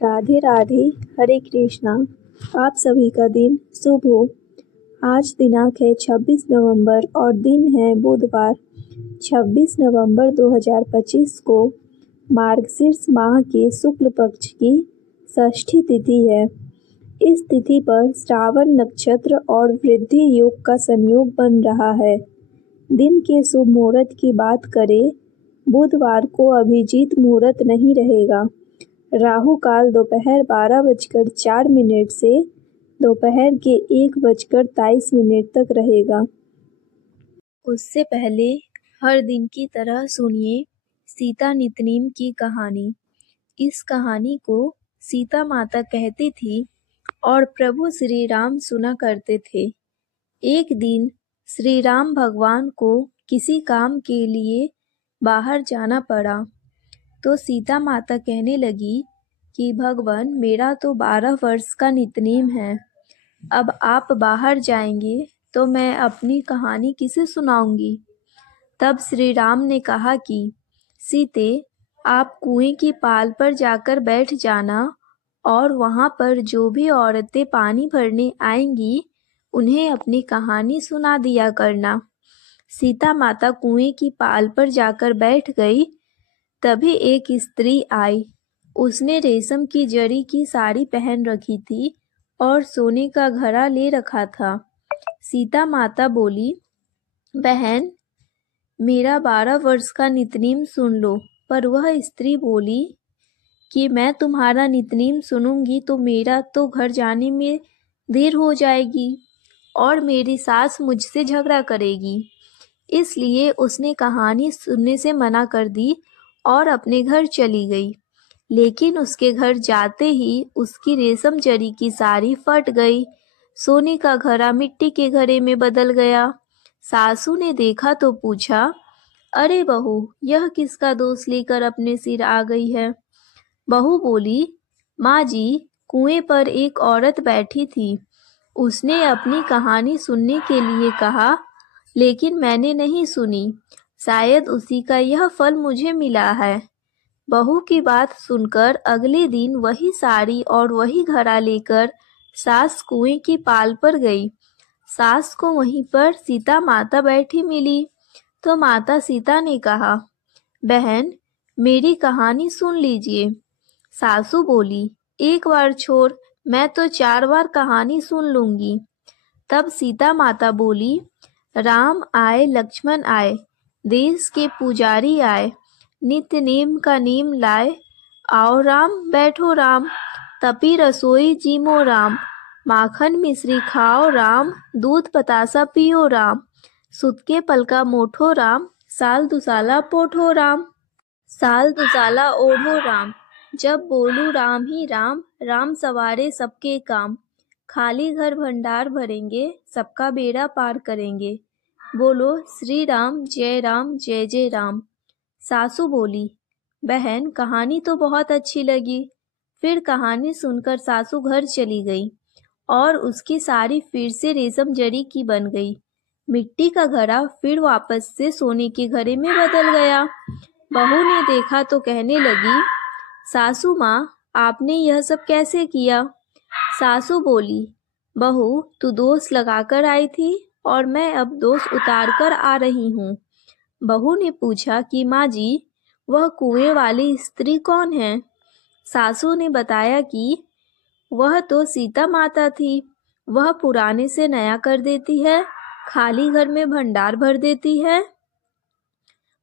राधे राधे। हरे कृष्णा। आप सभी का दिन शुभ हो। आज दिनांक है 26 नवंबर और दिन है बुधवार। 26 नवंबर 2025 को मार्गशीर्ष माह के शुक्ल पक्ष की षष्ठी तिथि है। इस तिथि पर श्रावण नक्षत्र और वृद्धि योग का संयोग बन रहा है। दिन के शुभ मुहूर्त की बात करें, बुधवार को अभिजीत मुहूर्त नहीं रहेगा। राहु काल दोपहर 12:04 से दोपहर के 1:23 तक रहेगा। उससे पहले हर दिन की तरह सुनिए सीता नितनेम की कहानी। इस कहानी को सीता माता कहती थी और प्रभु श्री राम सुना करते थे। एक दिन श्री राम भगवान को किसी काम के लिए बाहर जाना पड़ा, तो सीता माता कहने लगी कि भगवान, मेरा तो 12 वर्ष का नितनेम है। अब आप बाहर जाएंगे तो मैं अपनी कहानी किसे सुनाऊंगी। तब श्री राम ने कहा कि सीते, आप कुएं की पाल पर जाकर बैठ जाना और वहां पर जो भी औरतें पानी भरने आएंगी उन्हें अपनी कहानी सुना दिया करना। सीता माता कुएं की पाल पर जाकर बैठ गई। तभी एक स्त्री आई। उसने रेशम की जरी की साड़ी पहन रखी थी और सोने का घड़ा ले रखा था। सीता माता बोली, बहन, मेरा 12 वर्ष का नितनेम सुन लो। पर वह स्त्री बोली कि मैं तुम्हारा नितनेम सुनूंगी तो मेरा तो घर जाने में देर हो जाएगी और मेरी सास मुझसे झगड़ा करेगी। इसलिए उसने कहानी सुनने से मना कर दी और अपने घर चली गई। लेकिन उसके घर जाते ही उसकी रेशम जरी की साड़ी फट गई। सोने का घड़ा मिट्टी के घड़े में बदल गया। सासू ने देखा तो पूछा, अरे बहू, यह किसका दोष लेकर अपने सिर आ गई है। बहू बोली, माँ जी, कुएं पर एक औरत बैठी थी। उसने अपनी कहानी सुनने के लिए कहा, लेकिन मैंने नहीं सुनी। शायद उसी का यह फल मुझे मिला है। बहू की बात सुनकर अगले दिन वही साड़ी और वही घड़ा लेकर सास कुएं की पाल पर गई। सास को वहीं पर सीता माता बैठी मिली, तो माता सीता ने कहा, बहन, मेरी कहानी सुन लीजिए। सासू बोली, एक बार छोड़, मैं तो 4 बार कहानी सुन लूंगी। तब सीता माता बोली, राम आए लक्ष्मण आए, देश के पुजारी आए, नित्य नेम का नेम लाए। आओ राम बैठो राम, तपी रसोई जीमो राम, माखन मिश्री खाओ राम, दूध बतासा पियो राम, सुत के पलका मोठो राम, साल दुसाला पोठो राम, साल दुसाला ओढ़ो राम। जब बोलू राम ही राम, राम सवारे सबके काम, खाली घर भंडार भरेंगे, सबका बेड़ा पार करेंगे। बोलो श्री राम जय जय राम। सासू बोली, बहन, कहानी तो बहुत अच्छी लगी। फिर कहानी सुनकर सासू घर चली गई और उसकी साड़ी फिर से रेशम जरी की बन गई। मिट्टी का घड़ा फिर वापस से सोने के घड़े में बदल गया। बहू ने देखा तो कहने लगी, सासू माँ, आपने यह सब कैसे किया। सासू बोली, बहू, तू दोष लगाकर आई थी और मैं अब दोष उतार कर आ रही हूँ। बहू ने पूछा कि माँ जी, वह कुएं वाली स्त्री कौन है। सासू ने बताया कि वह तो सीता माता थी। वह पुराने से नया कर देती है, खाली घर में भंडार भर देती है।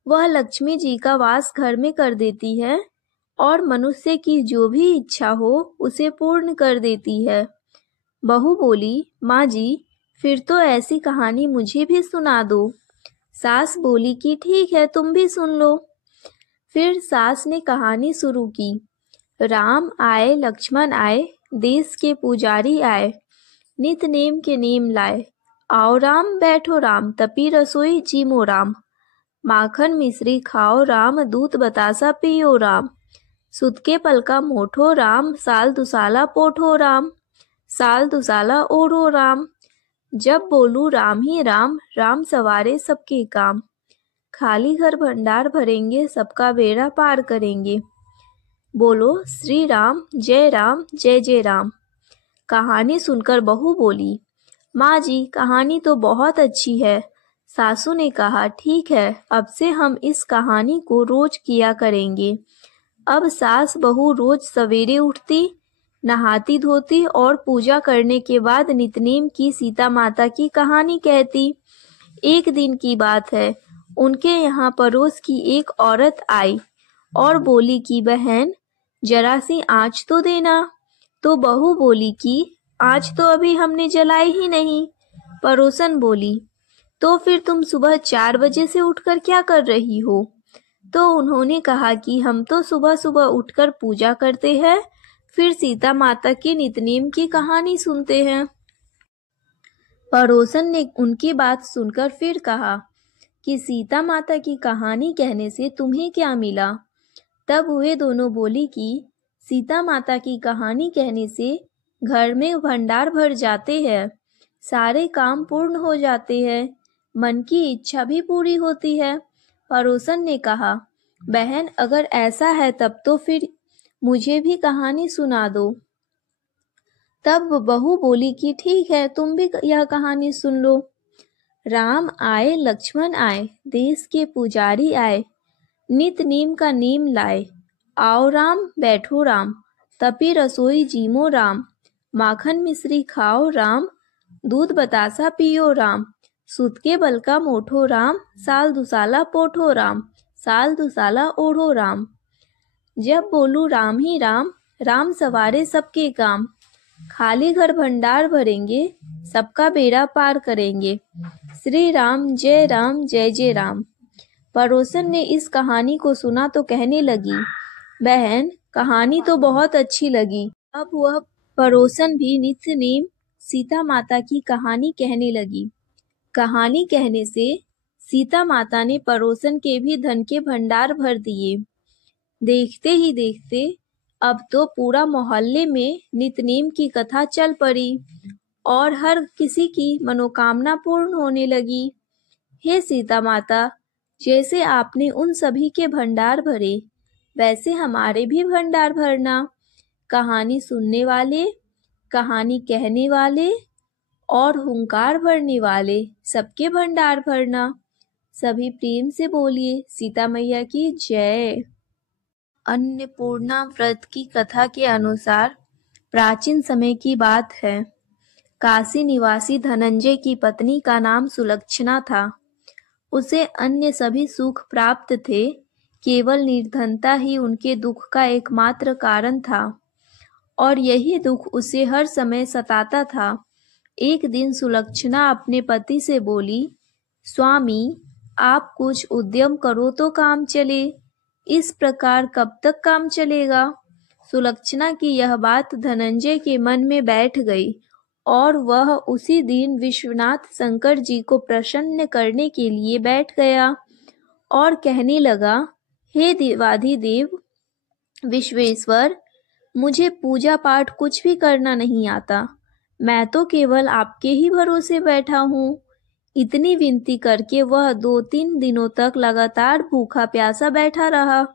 वह लक्ष्मी जी का वास घर में कर देती है और मनुष्य की जो भी इच्छा हो उसे पूर्ण कर देती है। बहू बोली, माँ जी, फिर तो ऐसी कहानी मुझे भी सुना दो। सास बोली कि ठीक है, तुम भी सुन लो। फिर सास ने कहानी शुरू की। राम आए लक्ष्मण आए, देश के पुजारी आए, नित नेम के नेम लाए। आओ राम बैठो राम, तपी रसोई जीमो राम, माखन मिश्री खाओ राम, दूध बतासा पियो राम, सुत के पलका मोठो राम, साल दुसाला पोठो राम, साल दुसाला ओढ़ो राम। जब बोलू राम ही राम, राम सवारे सबके काम, खाली घर भंडार भरेंगे, सबका बेड़ा पार करेंगे। बोलो श्री राम जय जय राम। कहानी सुनकर बहू बोली, माँ जी कहानी तो बहुत अच्छी है। सासू ने कहा, ठीक है, अब से हम इस कहानी को रोज किया करेंगे। अब सास बहू रोज सवेरे उठती, नहाती धोती और पूजा करने के बाद नितनेम की सीता माता की कहानी कहती। एक दिन की बात है, उनके यहाँ पड़ोस की एक औरत आई और बोली कि बहन जरा सी आँच तो देना। तो बहू बोली कि आँच तो अभी हमने जलाई ही नहीं। पड़ोसन बोली, तो फिर तुम सुबह 4 बजे से उठकर क्या कर रही हो? तो उन्होंने कहा कि हम तो सुबह सुबह उठकर पूजा करते हैं, फिर सीता माता की नितनेम की कहानी सुनते हैं। पड़ोसन ने उनकी बात सुनकर फिर कहा कि सीता माता की कहानी कहने से तुम्हें क्या मिला? तब वे दोनों बोली कि सीता माता की कहानी कहने से घर में भंडार भर जाते हैं, सारे काम पूर्ण हो जाते हैं, मन की इच्छा भी पूरी होती है। पड़ोसन ने कहा, बहन अगर ऐसा है तब तो फिर मुझे भी कहानी सुना दो। तब बहू बोली कि ठीक है, तुम भी यह कहानी सुन लो। राम आए लक्ष्मण आए, देश के पुजारी आए, नित नीम का नीम लाए। आओ राम बैठो राम, तपी रसोई जीमो राम। माखन मिश्री खाओ राम, दूध बतासा पियो राम। सूत के बल का मोठो राम, साल दुसाला पोठो राम। साल दुसाला ओढ़ो राम। जब बोलू राम ही राम, राम सवारे सबके काम। खाली घर भंडार भरेंगे, सबका बेड़ा पार करेंगे। श्री राम जय जय राम। पड़ोसन ने इस कहानी को सुना तो कहने लगी, बहन कहानी तो बहुत अच्छी लगी। अब वह पड़ोसन भी नित्य नेम सीता माता की कहानी कहने लगी। कहानी कहने से सीता माता ने पड़ोसन के भी धन के भंडार भर दिए। देखते ही देखते अब तो पूरा मोहल्ले में नितनेम की कथा चल पड़ी और हर किसी की मनोकामना पूर्ण होने लगी। हे सीता माता, जैसे आपने उन सभी के भंडार भरे, वैसे हमारे भी भंडार भरना। कहानी सुनने वाले, कहानी कहने वाले और हुंकार भरने वाले सबके भंडार भरना। सभी प्रेम से बोलिए सीता मैया की जय। अन्नपूर्णा व्रत की कथा के अनुसार प्राचीन समय की बात है। काशी निवासी धनंजय की पत्नी का नाम सुलक्षणा था। उसे अन्य सभी सुख प्राप्त थे, केवल निर्धनता ही उनके दुख का एकमात्र कारण था और यही दुख उसे हर समय सताता था। एक दिन सुलक्षणा अपने पति से बोली, स्वामी आप कुछ उद्यम करो तो काम चले, इस प्रकार कब तक काम चलेगा? सुलक्षणा की यह बात धनंजय के मन में बैठ गई और वह उसी दिन विश्वनाथ शंकर जी को प्रसन्न करने के लिए बैठ गया और कहने लगा, हे देवाधिदेव विश्वेश्वर, मुझे पूजा पाठ कुछ भी करना नहीं आता, मैं तो केवल आपके ही भरोसे बैठा हूँ। इतनी विनती करके वह 2-3 दिनों तक लगातार भूखा प्यासा बैठा रहा।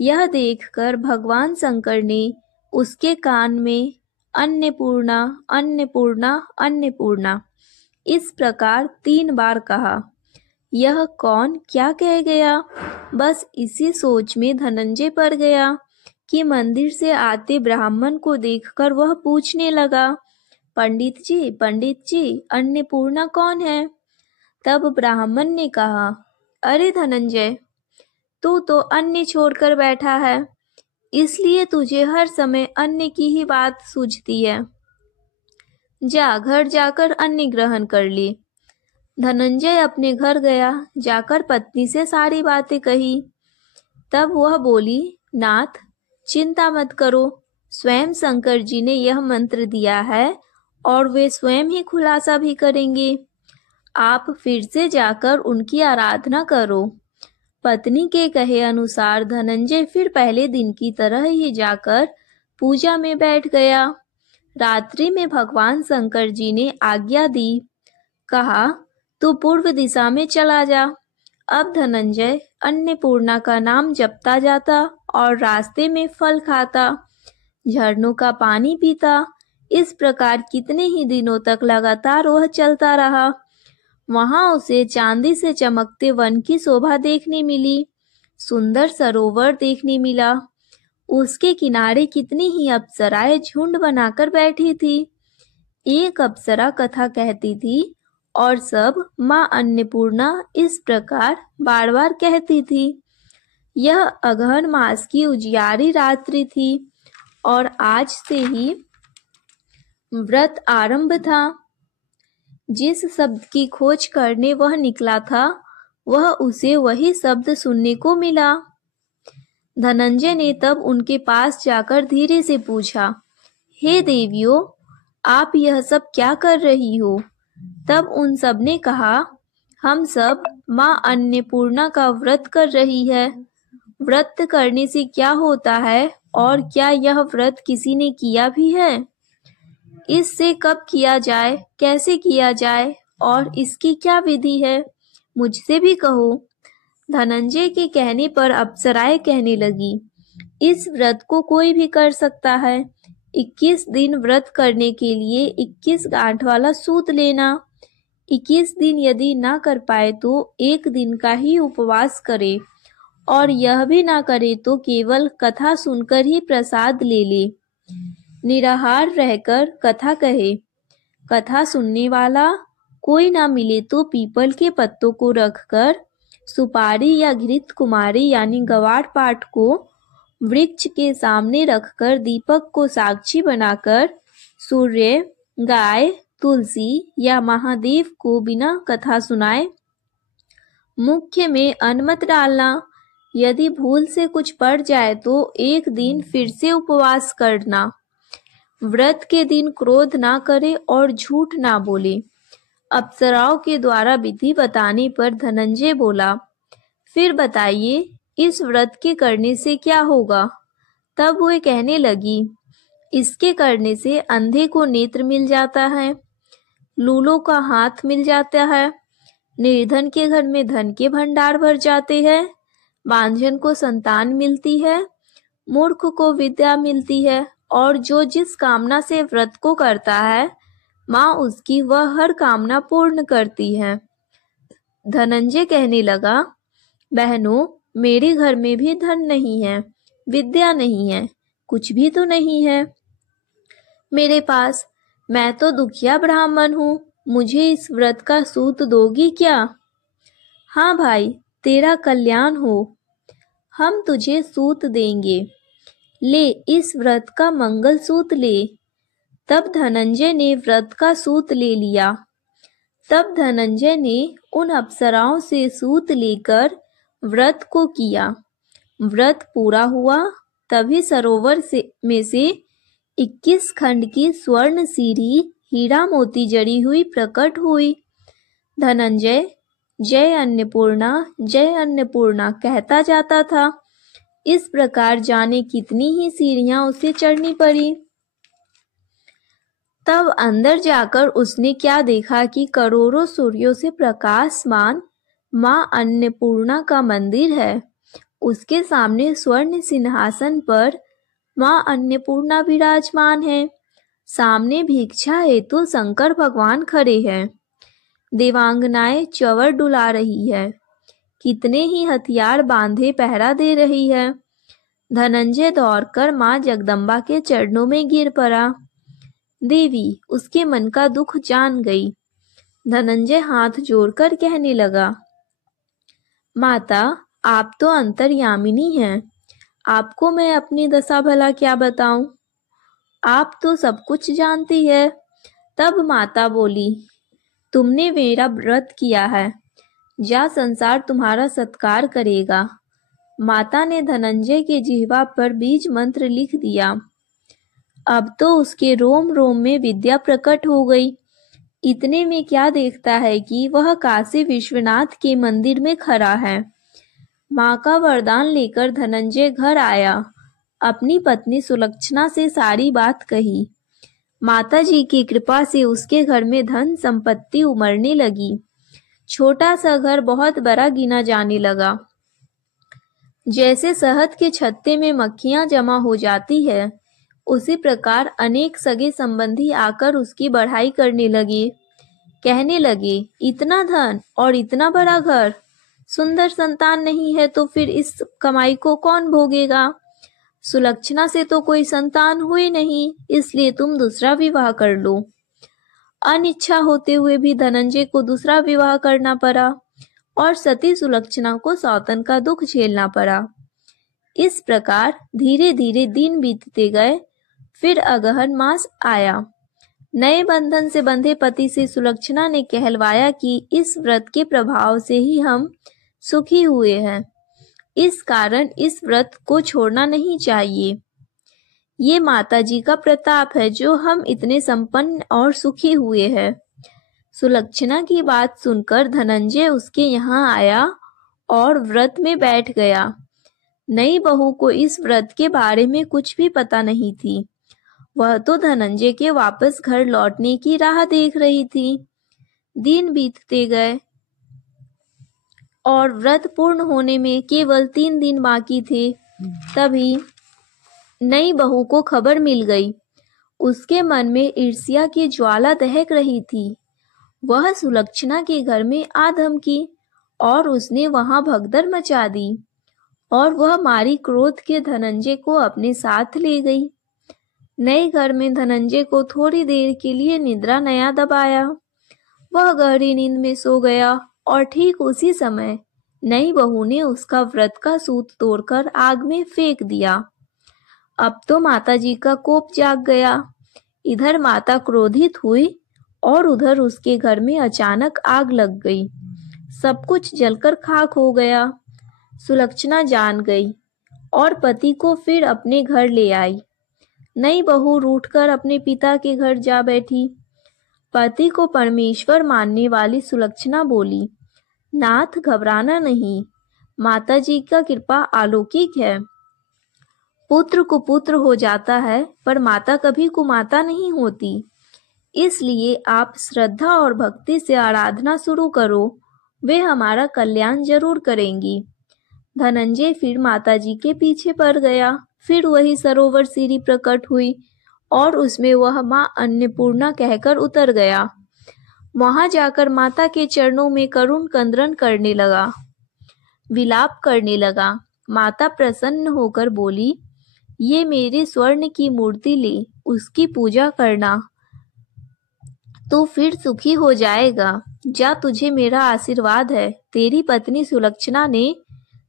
यह देखकर भगवान शंकर ने उसके कान में अन्नपूर्णा अन्नपूर्णा अन्नपूर्णा इस प्रकार 3 बार कहा। यह कौन क्या कह गया? बस इसी सोच में धनंजय पड़ गया कि मंदिर से आते ब्राह्मण को देखकर वह पूछने लगा, पंडित जी अन्नपूर्णा कौन है? तब ब्राह्मण ने कहा, अरे धनंजय, तू तो अन्न छोड़कर बैठा है, इसलिए तुझे हर समय अन्न की ही बात सूझती है। जा घर जाकर अन्न ग्रहण कर ले। धनंजय अपने घर गया, जाकर पत्नी से सारी बातें कही। तब वह बोली, नाथ चिंता मत करो, स्वयं शंकर जी ने यह मंत्र दिया है और वे स्वयं ही खुलासा भी करेंगे। आप फिर से जाकर उनकी आराधना करो। पत्नी के कहे अनुसार धनंजय फिर पहले दिन की तरह ही जाकर पूजा में बैठ गया। रात्रि में भगवान शंकर जी ने आज्ञा दी, कहा तू पूर्व दिशा में चला जा। अब धनंजय अन्नपूर्णा का नाम जपता जाता और रास्ते में फल खाता, झरनों का पानी पीता। इस प्रकार कितने ही दिनों तक लगातार वह चलता रहा। वहां उसे चांदी से चमकते वन की शोभा देखने मिली, सुंदर सरोवर देखने मिला। उसके किनारे कितनी ही अप्सराएं झुंड बनाकर बैठी थी। एक अप्सरा कथा कहती थी और सब माँ अन्नपूर्णा इस प्रकार बार बार कहती थी। यह अगहन मास की उजियारी रात्रि थी और आज से ही व्रत आरंभ था। जिस शब्द की खोज करने वह निकला था, वह उसे वही शब्द सुनने को मिला। धनंजय ने तब उनके पास जाकर धीरे से पूछा, हे देवियों, आप यह सब क्या कर रही हो? तब उन सब ने कहा, हम सब माँ अन्नपूर्णा का व्रत कर रही है। व्रत करने से क्या होता है और क्या यह व्रत किसी ने किया भी है? इससे कब किया जाए, कैसे किया जाए और इसकी क्या विधि है, मुझसे भी कहो। धनंजय के कहने पर अप्सराएं कहने लगी, इस व्रत को कोई भी कर सकता है। 21 दिन व्रत करने के लिए 21 गांठ वाला सूत लेना। 21 दिन यदि ना कर पाए तो 1 दिन का ही उपवास करे और यह भी ना करे तो केवल कथा सुनकर ही प्रसाद ले ले। निराहार रहकर कथा कहे। कथा सुनने वाला कोई ना मिले तो पीपल के पत्तों को रखकर सुपारी या घृत कुमारी यानी गवार पाठ को वृक्ष के सामने रखकर दीपक को साक्षी बनाकर सूर्य, गाय, तुलसी या महादेव को बिना कथा सुनाए मुख्य में अन्न मत डालना। यदि भूल से कुछ पड़ जाए तो 1 दिन फिर से उपवास करना। व्रत के दिन क्रोध ना करे और झूठ ना बोले। अप्सराओं के द्वारा विधि बताने पर धनंजय बोला, फिर बताइए इस व्रत के करने से क्या होगा? तब वे कहने लगी, इसके करने से अंधे को नेत्र मिल जाता है, लूलों का हाथ मिल जाता है, निर्धन के घर में धन के भंडार भर जाते हैं, बांझन को संतान मिलती है, मूर्ख को विद्या मिलती है और जो जिस कामना से व्रत को करता है माँ उसकी वह हर कामना पूर्ण करती है। धनंजय कहने लगा, बहनों, मेरे घर में भी धन नहीं है, विद्या नहीं है, कुछ भी तो नहीं है मेरे पास। मैं तो दुखिया ब्राह्मण हूँ, मुझे इस व्रत का सूत दोगी क्या? हाँ भाई, तेरा कल्याण हो, हम तुझे सूत देंगे, ले इस व्रत का मंगल सूत ले। तब धनंजय ने व्रत का सूत ले लिया। तब धनंजय ने उन अप्सराओं से सूत लेकर व्रत को किया। व्रत पूरा हुआ, तभी सरोवर में से 21 खंड की स्वर्ण सीढ़ी हीरा मोती जड़ी हुई प्रकट हुई। धनंजय जय अन्नपूर्णा कहता जाता था। इस प्रकार जाने कितनी ही सीढ़ियां उसे चढ़नी पड़ी। तब अंदर जाकर उसने क्या देखा कि करोड़ों सूर्यों से प्रकाशमान माँ अन्नपूर्णा का मंदिर है। उसके सामने स्वर्ण सिंहासन पर माँ अन्नपूर्णा विराजमान है। सामने भिक्षा हेतु शंकर भगवान खड़े हैं। देवांगनाएं चंवर डुला रही है। कितने ही हथियार बांधे पहरा दे रही है। धनंजय दौड़कर माँ जगदम्बा के चरणों में गिर पड़ा। देवी उसके मन का दुख जान गई। धनंजय हाथ जोड़कर कहने लगा, माता, आप तो अंतर्यामिनी हैं, आपको मैं अपनी दशा भला क्या बताऊं? आप तो सब कुछ जानती है। तब माता बोली, तुमने मेरा व्रत किया है, जा संसार तुम्हारा सत्कार करेगा। माता ने धनंजय के जिह्वा पर बीज मंत्र लिख दिया। अब तो उसके रोम रोम में विद्या प्रकट हो गई। इतने में क्या देखता है कि वह काशी विश्वनाथ के मंदिर में खड़ा है। माँ का वरदान लेकर धनंजय घर आया। अपनी पत्नी सुलक्षणा से सारी बात कही। माता जी की कृपा से उसके घर में धन संपत्ति उमड़ने लगी। छोटा सा घर बहुत बड़ा गिना जाने लगा। जैसे शहद के छत्ते में मक्खियां जमा हो जाती है, उसी प्रकार अनेक सगे संबंधी आकर उसकी बढ़ाई करने लगे। कहने लगे, इतना धन और इतना बड़ा घर, सुंदर संतान नहीं है तो फिर इस कमाई को कौन भोगेगा? सुलक्षणा से तो कोई संतान हुई नहीं, इसलिए तुम दूसरा विवाह कर लो। अनिच्छा होते हुए भी धनंजय को दूसरा विवाह करना पड़ा और सती सुलक्षणा को सौतन का दुख झेलना पड़ा। इस प्रकार धीरे धीरे दिन बीतते गए। फिर अगहन मास आया। नए बंधन से बंधे पति से सुलक्षणा ने कहलवाया कि इस व्रत के प्रभाव से ही हम सुखी हुए हैं, इस कारण इस व्रत को छोड़ना नहीं चाहिए। ये माताजी का प्रताप है जो हम इतने संपन्न और सुखी हुए हैं। सुलक्षणा की बात सुनकर धनंजय उसके यहाँ आया और व्रत में बैठ गया। नई बहू को इस व्रत के बारे में कुछ भी पता नहीं थी। वह तो धनंजय के वापस घर लौटने की राह देख रही थी। दिन बीतते गए और व्रत पूर्ण होने में केवल 3 दिन बाकी थे। तभी नई बहू को खबर मिल गई। उसके मन में ईर्ष्या की ज्वाला दहक रही थी। वह सुलक्षणा के घर में आ धमकी और उसने वहां भगदड़ मचा दी और वह मारी क्रोध के धनंजय को अपने साथ ले गई। नए घर में धनंजय को थोड़ी देर के लिए निद्रा नया दबाया। वह गहरी नींद में सो गया और ठीक उसी समय नई बहू ने उसका व्रत का सूत तोड़कर आग में फेंक दिया। अब तो माताजी का कोप जाग गया। इधर माता क्रोधित हुई और उधर उसके घर में अचानक आग लग गई। सब कुछ जलकर खाक हो गया। सुलक्षणा जान गई और पति को फिर अपने घर ले आई। नई बहू रूठकर अपने पिता के घर जा बैठी। पति को परमेश्वर मानने वाली सुलक्षणा बोली, नाथ घबराना नहीं, माताजी का कृपा अलौकिक है। पुत्र कुपुत्र हो जाता है पर माता कभी कुमाता नहीं होती। इसलिए आप श्रद्धा और भक्ति से आराधना शुरू करो, वे हमारा कल्याण जरूर करेंगी। धनंजय फिर माताजी के पीछे पड़ गया। फिर वही सरोवर सीढ़ी प्रकट हुई और उसमें वह माँ अन्नपूर्णा कहकर उतर गया। वहां जाकर माता के चरणों में करुण क्रंदन करने लगा, विलाप करने लगा। माता प्रसन्न होकर बोली, ये मेरे स्वर्ण की मूर्ति ले, उसकी पूजा करना, तो फिर सुखी हो जाएगा। जा, तुझे मेरा आशीर्वाद है। तेरी पत्नी सुलक्षणा ने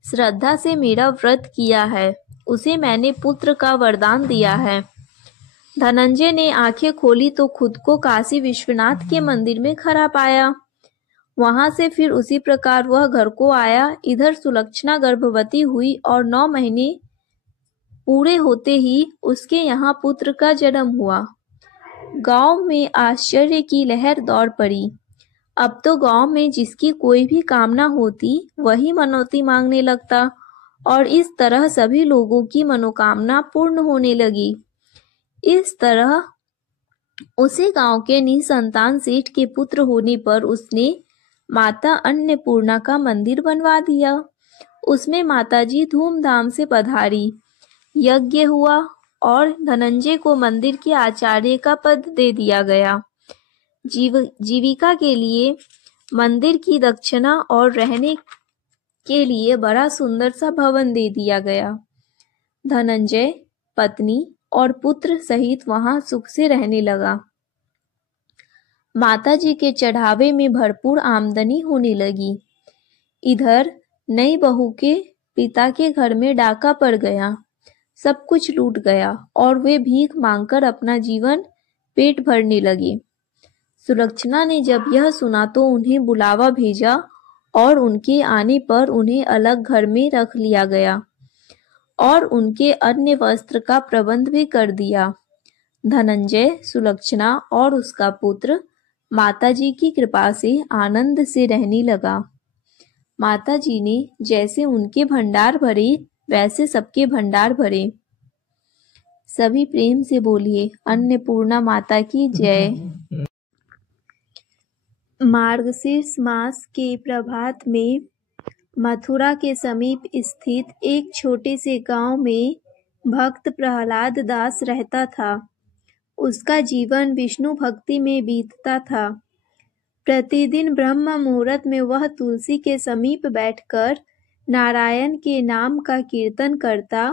श्रद्धा से मेरा व्रत किया है, उसे मैंने पुत्र का वरदान दिया है। धनंजय ने आंखें खोली तो खुद को काशी विश्वनाथ के मंदिर में खड़ा पाया। वहां से फिर उसी प्रकार वह घर को आया। इधर सुलक्षणा गर्भवती हुई और 9 महीने पूरे होते ही उसके यहाँ पुत्र का जन्म हुआ। गांव में आश्चर्य की लहर दौड़ पड़ी। अब तो गांव में जिसकी कोई भी कामना होती वही मनौती मांगने लगता और इस तरह सभी लोगों की मनोकामना पूर्ण होने लगी। इस तरह उसी गांव के निसंतान सेठ के पुत्र होने पर उसने माता अन्नपूर्णा का मंदिर बनवा दिया। उसमें माताजी धूमधाम से पधारी। यज्ञ हुआ और धनंजय को मंदिर के आचार्य का पद दे दिया गया। जीविका के लिए मंदिर की दक्षिणा और रहने के लिए बड़ा सुंदर सा भवन दे दिया गया। धनंजय पत्नी और पुत्र सहित वहां सुख से रहने लगा। माताजी के चढ़ावे में भरपूर आमदनी होने लगी। इधर नई बहू के पिता के घर में डाका पड़ गया। सब कुछ लूट गया और वे भीख मांगकर अपना जीवन पेट भरने लगे। सुलक्षणा ने जब यह सुना तो उन्हें बुलावा भेजा और उनके आने पर उन्हें अलग घर में रख लिया गया और उनके अन्य वस्त्र का प्रबंध भी कर दिया। धनंजय, सुलक्षणा और उसका पुत्र माताजी की कृपा से आनंद से रहने लगा। माताजी ने जैसे उनके भंडार भरे वैसे सबके भंडार भरे। सभी प्रेम से बोलिए, अन्नपूर्णा माता की जय। मार्गशीर्ष मास के प्रभात में मथुरा के समीप स्थित एक छोटे से गांव में भक्त प्रहलाद दास रहता था। उसका जीवन विष्णु भक्ति में बीतता था। प्रतिदिन ब्रह्म मुहूर्त में वह तुलसी के समीप बैठकर नारायण के नाम का कीर्तन करता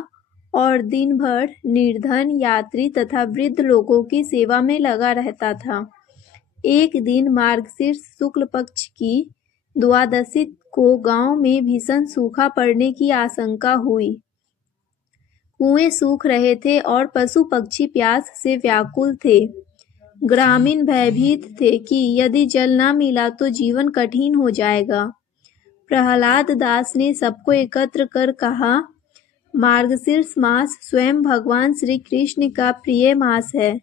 और दिन भर निर्धन, यात्री तथा वृद्ध लोगों की सेवा में लगा रहता था। एक दिन मार्गशीर्ष शुक्ल पक्ष की द्वादशी को गांव में भीषण सूखा पड़ने की आशंका हुई। कुएं सूख रहे थे और पशु पक्षी प्यास से व्याकुल थे। ग्रामीण भयभीत थे कि यदि जल न मिला तो जीवन कठिन हो जाएगा। प्रहलाद दास ने सबको एकत्र कर कहा, मार्गशीर्ष मास स्वयं भगवान श्री कृष्ण का प्रिय मास है।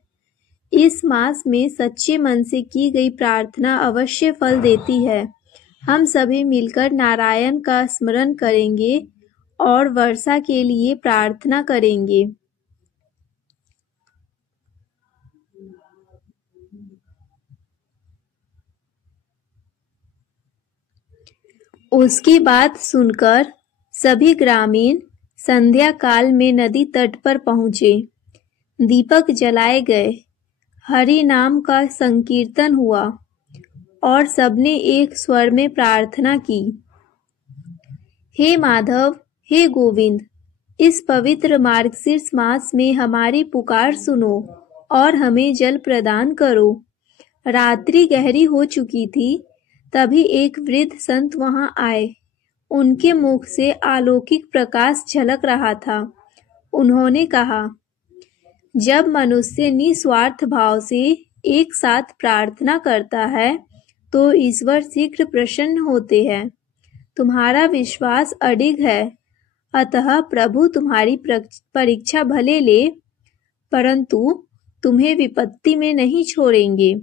इस मास में सच्चे मन से की गई प्रार्थना अवश्य फल देती है। हम सभी मिलकर नारायण का स्मरण करेंगे और वर्षा के लिए प्रार्थना करेंगे। उसकी बात सुनकर सभी ग्रामीण संध्या काल में नदी तट पर पहुंचे। दीपक जलाए गए, हरि नाम का संकीर्तन हुआ और सबने एक स्वर में प्रार्थना की, हे माधव, हे गोविंद, इस पवित्र मार्गशीर्ष मास में हमारी पुकार सुनो और हमें जल प्रदान करो। रात्रि गहरी हो चुकी थी, तभी एक वृद्ध संत वहां आए। उनके मुख से अलौकिक प्रकाश झलक रहा था। उन्होंने कहा, जब मनुष्य निस्वार्थ भाव से एक साथ प्रार्थना करता है तो ईश्वर शीघ्र प्रसन्न होते हैं। तुम्हारा विश्वास अडिग है, अतः प्रभु तुम्हारी परीक्षा भले ले, परंतु तुम्हें विपत्ति में नहीं छोड़ेंगे।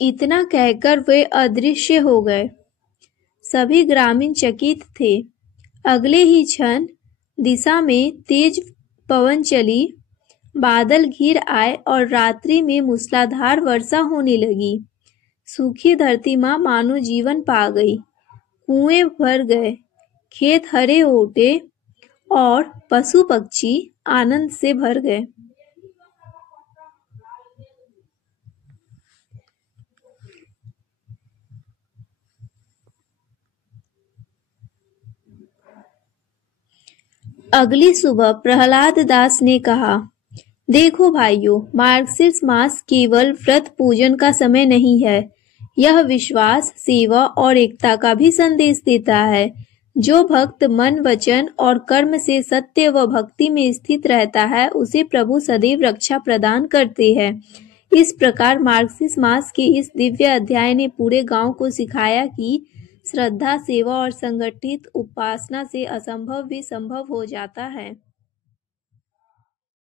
इतना कहकर वे अदृश्य हो गए। सभी ग्रामीण चकित थे। अगले ही क्षण दिशा में तेज पवन चली, बादल घिर आए और रात्रि में मूसलाधार वर्षा होने लगी। सूखी धरती मानो जीवन पा गई। कुएं भर गए, खेत हरे हो उठे और पशु पक्षी आनंद से भर गए। अगली सुबह प्रहलाद दास ने कहा, देखो भाइयों, मार्गशीर्ष मास केवल व्रत पूजन का समय नहीं है, यह विश्वास, सेवा और एकता का भी संदेश देता है। जो भक्त मन, वचन और कर्म से सत्य व भक्ति में स्थित रहता है, उसे प्रभु सदैव रक्षा प्रदान करते हैं। इस प्रकार मार्गशीर्ष मास के इस दिव्य अध्याय ने पूरे गांव को सिखाया कि श्रद्धा, सेवा और संगठित उपासना से असंभव भी संभव हो जाता है।